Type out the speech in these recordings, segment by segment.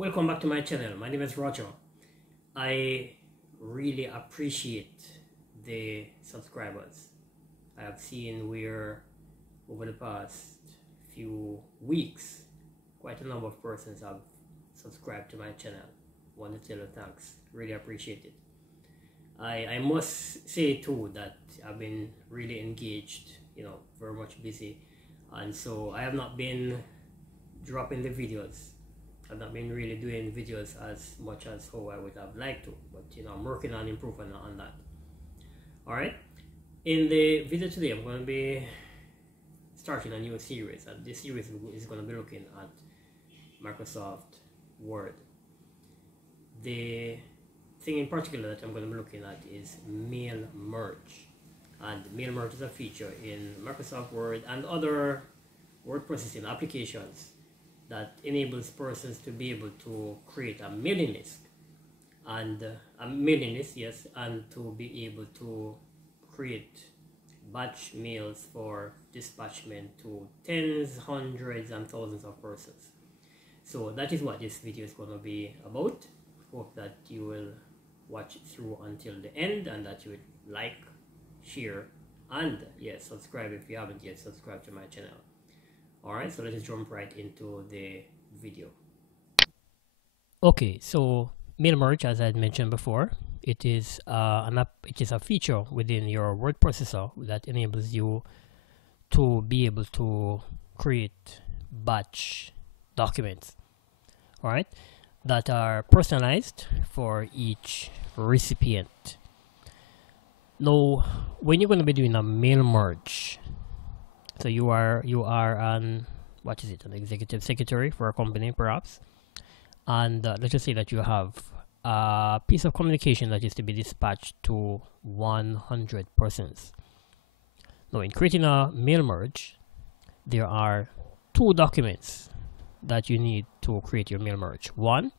Welcome back to my channel. My name is Roger. I really appreciate the subscribers. I have seen where over the past few weeks quite a number of persons have subscribed to my channel. Want to tell you thanks. Really appreciate it. I must say too that I've been really engaged, very much busy, and so I have not been dropping the videos. I've not been really doing videos as much as how I would have liked to, but I'm working on improving on that. Alright, in the video today I'm going to be starting a new series, and this series is going to be looking at Microsoft Word. The thing in particular that I'm going to be looking at is mail merge, and mail merge is a feature in Microsoft Word and other word processing applications that enables persons to be able to create a mailing list, and and to be able to create batch mails for dispatchment to tens, hundreds, and thousands of persons. So that is what this video is going to be about. Hope that you will watch it through until the end, and that you would like, share, and yes, subscribe if you haven't yet subscribed to my channel. Alright, so let's jump right into the video. Okay, so mail merge, as I had mentioned before, it is a feature within your word processor that enables you to be able to create batch documents, alright, that are personalized for each recipient. Now, when you're going to be doing a mail merge, so you are an executive secretary for a company perhaps, and let's just say that you have a piece of communication that is to be dispatched to 100 persons. Now, in creating a mail merge, there are two documents that you need to create your mail merge. One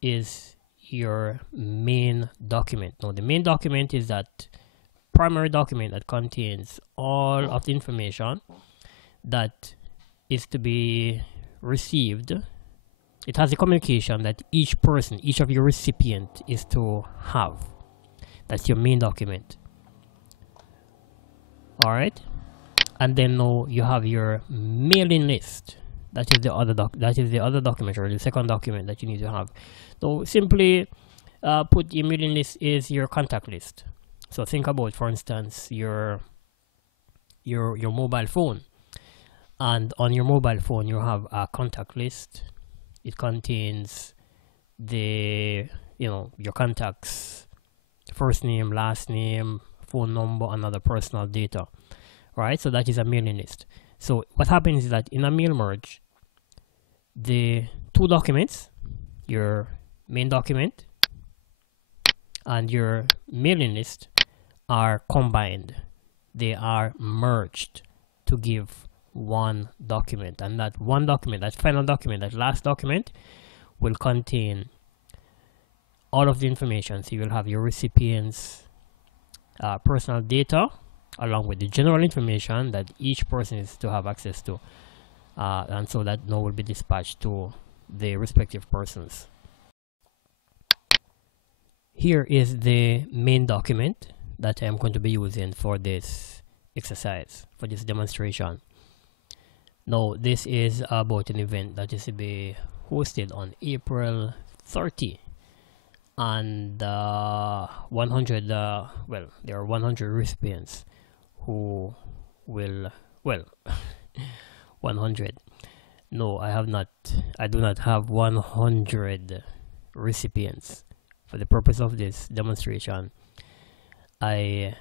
is your main document. Now, the main document is that primary document that contains all of the information that is to be received. It has a communication that each of your recipient is to have. That's your main document. Alright, and then now you have your mailing list. That is the other document, or the second document that you need to have. So simply put, your mailing list is your contact list. So think about, for instance, your mobile phone, and on your mobile phone you have a contact list. It contains your contacts, first name, last name, phone number, and other personal data. Right? So that is a mailing list. So what happens is that in a mail merge, the two documents, your main document and your mailing list, are combined. They are merged to give one document, and that one document, that final document, that last document, will contain all of the information. So you will have your recipient's personal data along with the general information that each person is to have access to, and so that now will be dispatched to the respective persons. Here is the main document that I'm going to be using for this exercise, for this demonstration. Now, this is about an event that is to be hosted on April 30, and there are 100 recipients who will 100. No, I do not have 100 recipients. For the purpose of this demonstration, I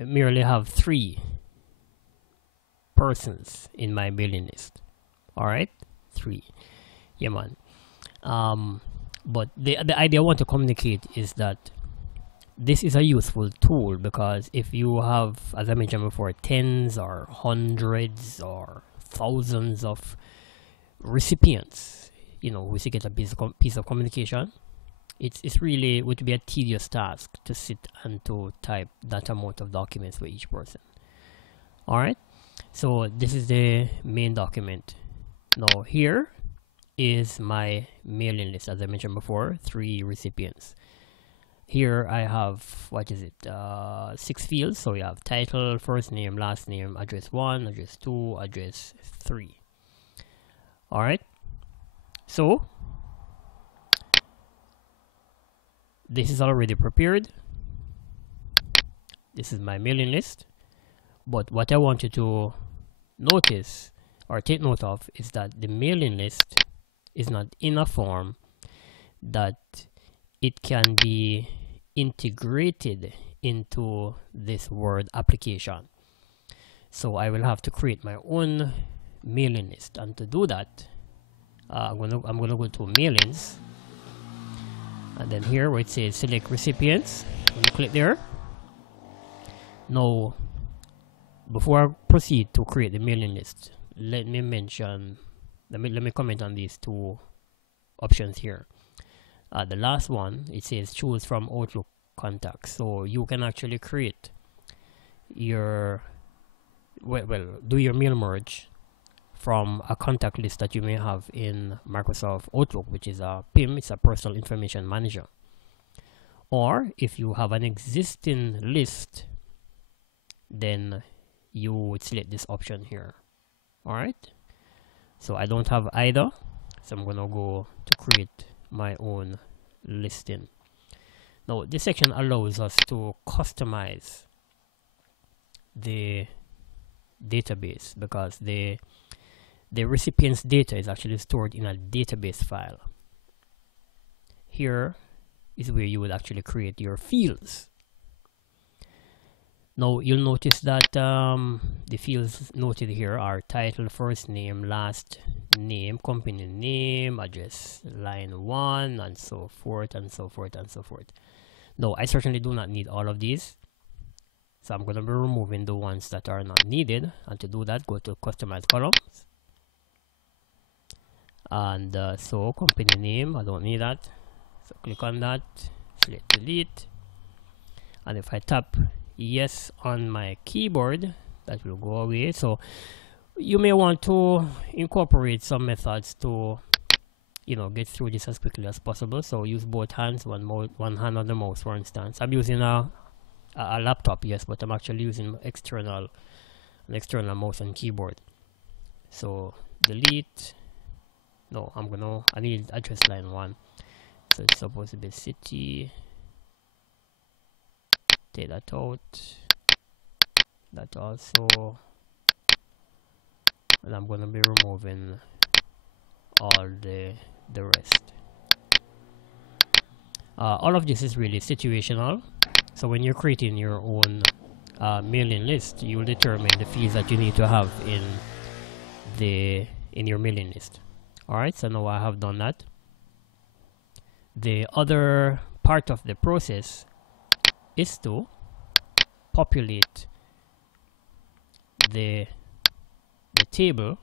merely have 3 persons in my mailing list. Alright, 3. Yeah, man. But the idea I want to communicate is that this is a useful tool, because if you have, as I mentioned before, tens or hundreds or thousands of recipients, who get a piece of communication, it really would be a tedious task to sit and to type that amount of documents for each person. Alright, so this is the main document. Now here is my mailing list. As I mentioned before, 3 recipients. Here I have, what is it, 6 fields. So we have title, first name, last name, address 1, address 2, address 3. Alright, so this is already prepared. This is my mailing list. But what I want you to notice or take note of is that the mailing list is not in a form that it can be integrated into this Word application. So I will have to create my own mailing list, and to do that, I'm gonna go to mailings, and then here where it says select recipients, I'm gonna click there. Now, before I proceed to create the mailing list, let me comment on these 2 options here. The last one, it says choose from Outlook contacts. So you can actually create your do your mail merge from a contact list that you may have in Microsoft Outlook, which is a PIM. It's a personal information manager. Or if you have an existing list, then you would select this option here. Alright, so I don't have either, so I'm gonna go to create my own listing. Now this section allows us to customize the database, because the recipient's data is actually stored in a database file. Here is where you would actually create your fields. Now you'll notice that the fields noted here are title, first name, last name, company name, address, line 1, and so forth and so forth and so forth. Now I certainly do not need all of these, so I'm going to be removing the ones that are not needed. And to do that, go to customize columns, and so company name, I don't need that, so click on that, select delete, and if I tap yes on my keyboard, that will go away. So you may want to incorporate some methods to, you know, get through this as quickly as possible. So use both hands, one hand on the mouse, for instance. I'm using a laptop, yes, but I'm actually using an external mouse and keyboard. So delete. No, I need address line 1, so it's supposed to be city. Take that out, that also, and I'm going to be removing all the rest. All of this is really situational, so when you're creating your own mailing list, you will determine the fields that you need to have in your mailing list. Alright, so now I have done that. The other part of the process is to populate the table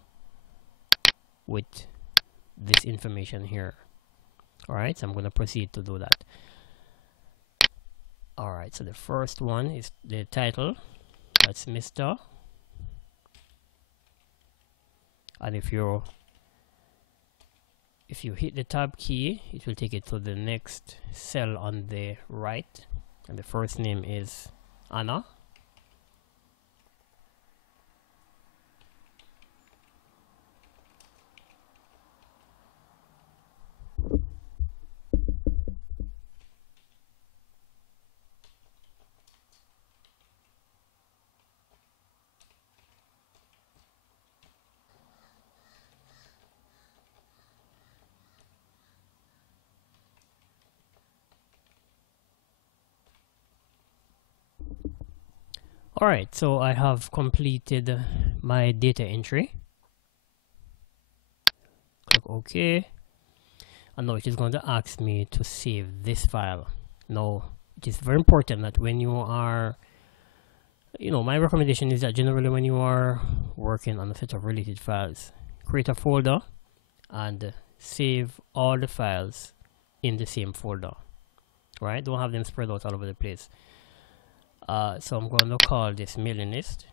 with this information here. Alright, so I'm going to proceed to do that. Alright, so the first one is the title. That's Mr. And if you hit the tab key, it will take it to the next cell on the right, and the first name is Anna. Alright, so I have completed my data entry. Click OK. And now it is going to ask me to save this file. Now, it is very important that when you are, my recommendation is that generally when you are working on a set of related files, create a folder and save all the files in the same folder. Right? Don't have them spread out all over the place. So I'm going to call this mailing list,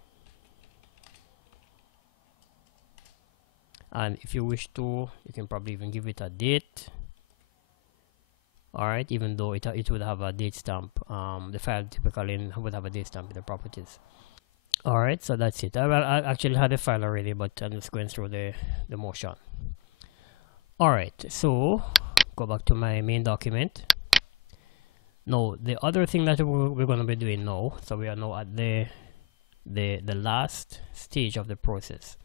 and if you wish to, you can probably even give it a date. All right, even though it would have a date stamp. The file typically would have a date stamp in the properties. All right, so that's it. I actually had the file already, but I'm just going through the motion. All right, so go back to my main document. Now the other thing that we're going to be doing now, so we are now at the last stage of the process.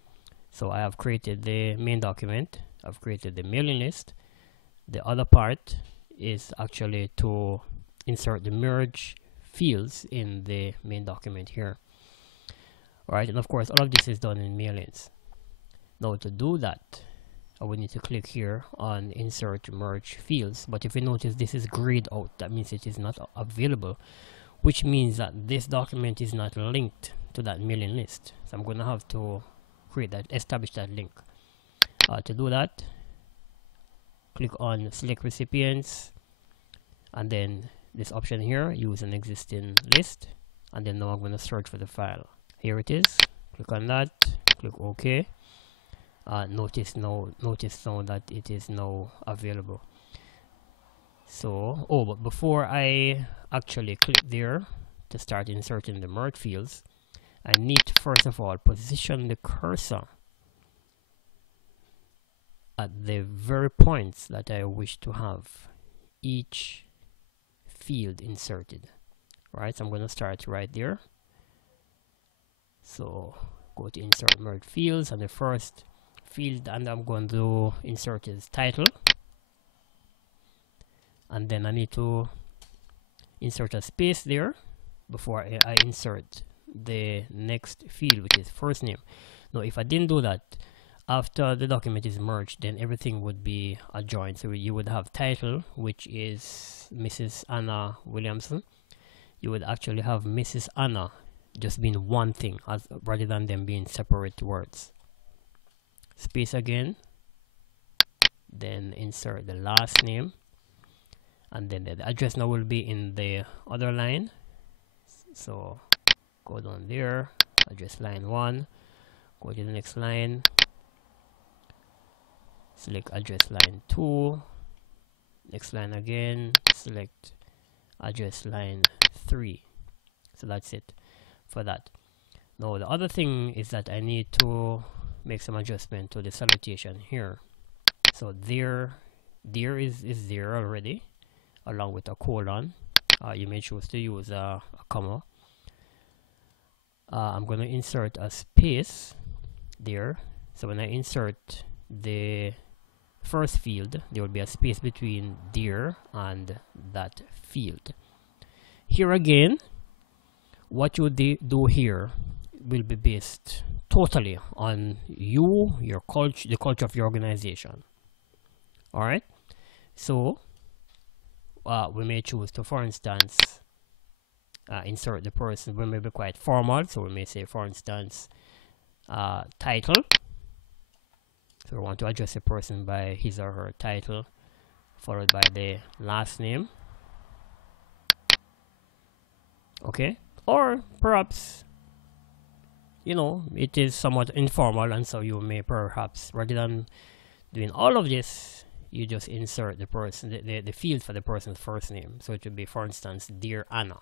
So I have created the main document, I've created the mailing list. The other part is actually to insert the merge fields in the main document here. All right, and of course all of this is done in mailings. Now to do that, I would need to click here on insert merge fields, but if you notice, this is grayed out. That means it is not available, which means that this document is not linked to that mailing list. So I'm going to have to establish that link. To do that, click on select recipients, and then this option here, use an existing list, and then now I'm going to search for the file. Here it is. Click on that, click OK. Notice now that it is now available. So but before I actually click there to start inserting the merge fields, I need to first of all position the cursor at the very points that I wish to have each field inserted. Right, so I'm going to start right there. So go to insert merge fields, and the first field and I'm going to insert is title, and then I need to insert a space there before I insert the next field, which is first name. Now if I didn't do that, after the document is merged, then everything would be adjoined. So you would have title, which is Mrs. Anna Williamson. You would actually have Mrs. Anna just being one thing, rather than them being separate words. Space again, then insert the last name, and then the address now will be in the other line. So go down there, address line 1, go to the next line, select address line 2, next line again, select address line 3. So that's it for that. Now the other thing is that I need to make some adjustment to the salutation here. So there is there already, along with a colon. You may choose to use a comma. I'm going to insert a space there. So when I insert the first field, there will be a space between there and that field. Here again, what you do here will be based totally on you, your culture, the culture of your organization. All right, so we may choose to, for instance, insert the person. We may be quite formal, so we may say, for instance, title. So we want to address a person by his or her title, followed by the last name. Okay, or perhaps, you know, it is somewhat informal, and so you may perhaps, rather than doing all of this, you just insert the person, the field for the person's first name. So it would be, for instance, Dear Anna.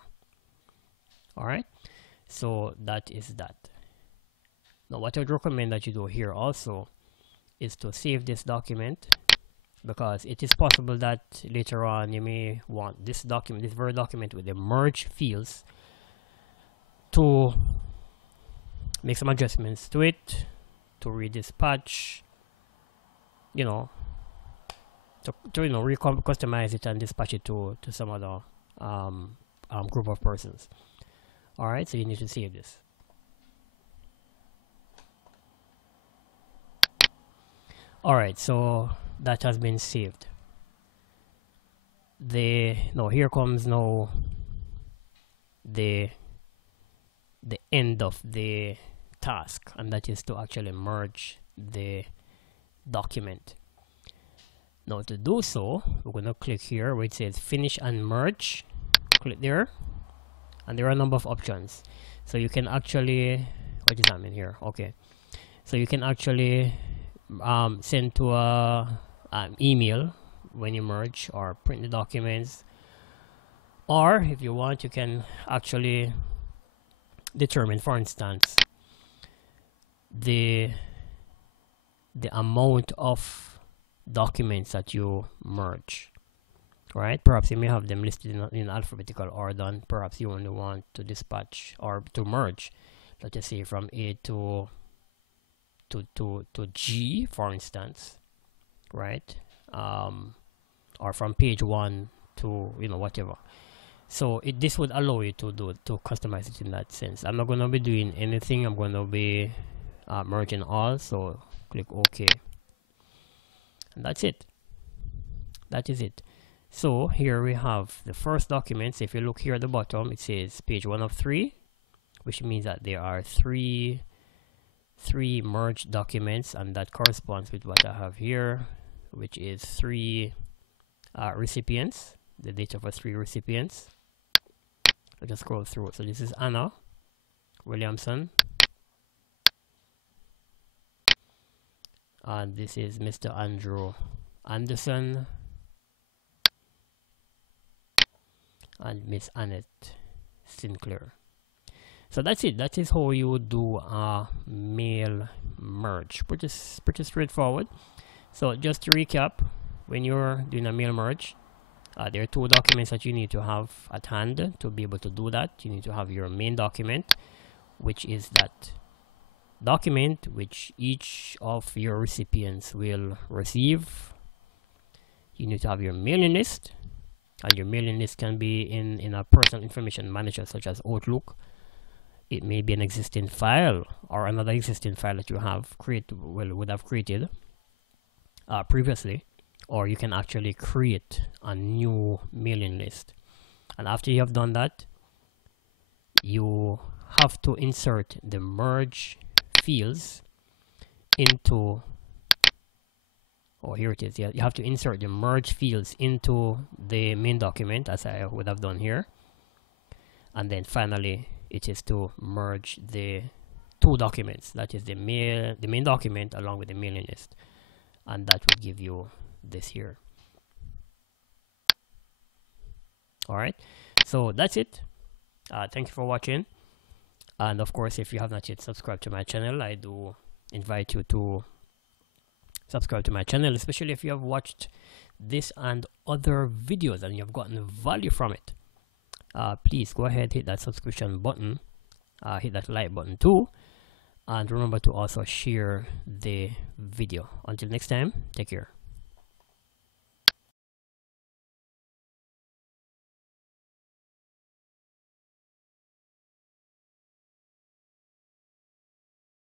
All right, so that is that. Now what I would recommend that you do here also is to save this document, because it is possible that later on you may want this document, this very document with the merge fields, to make some adjustments to it, to redispatch, you know, to customize it and dispatch it to some other group of persons. All right, so you need to save this. All right, so that has been saved. Here comes now the end of the task, and that is to actually merge the document. Now to do so, we're going to click here where it says finish and merge. Click there, and there are a number of options. So you can actually, what does that mean here? Okay, so you can actually send to a email when you merge or print the documents, or if you want, you can actually determine, for instance, the amount of documents that you merge, right? Perhaps you may have them listed in alphabetical order, and perhaps you only want to dispatch or to merge, let's just say, from A to G, for instance, right? Or from page 1 to, you know, whatever. So this would allow you to customize it in that sense. I'm not going to be doing anything. I'm going to be merging all. So click OK, and that's it. That is it. So here we have the first documents. If you look here at the bottom, it says page 1 of 3, which means that there are three merged documents, and that corresponds with what I have here, which is 3 recipients, the data for 3 recipients. I'll just scroll through. So this is Anna Williamson, and this is Mr. Andrew Anderson, and Miss Annette Sinclair. So that's it. That is how you would do a mail merge. Pretty straightforward. So just to recap, when you're doing a mail merge, there are 2 documents that you need to have at hand to be able to do that. You need to have your main document, which is that document which each of your recipients will receive. You need to have your mailing list, and your mailing list can be in a personal information manager such as Outlook. It may be an existing file or another existing file that you have would have created previously, or you can actually create a new mailing list. And after you have done that, you have to insert the merge fields into, oh, here it is. Yeah, you have to insert the merge fields into the main document, as I would have done here. And then finally, it is to merge the 2 documents, that is the main document along with the mailing list, and that will give you this here. All right, so that's it. Thank you for watching, and of course, if you have not yet subscribed to my channel, I do invite you to subscribe to my channel, especially if you have watched this and other videos and you have gotten value from it. Please go ahead, hit that subscription button, hit that like button too, and remember to also share the video. Until next time, take care.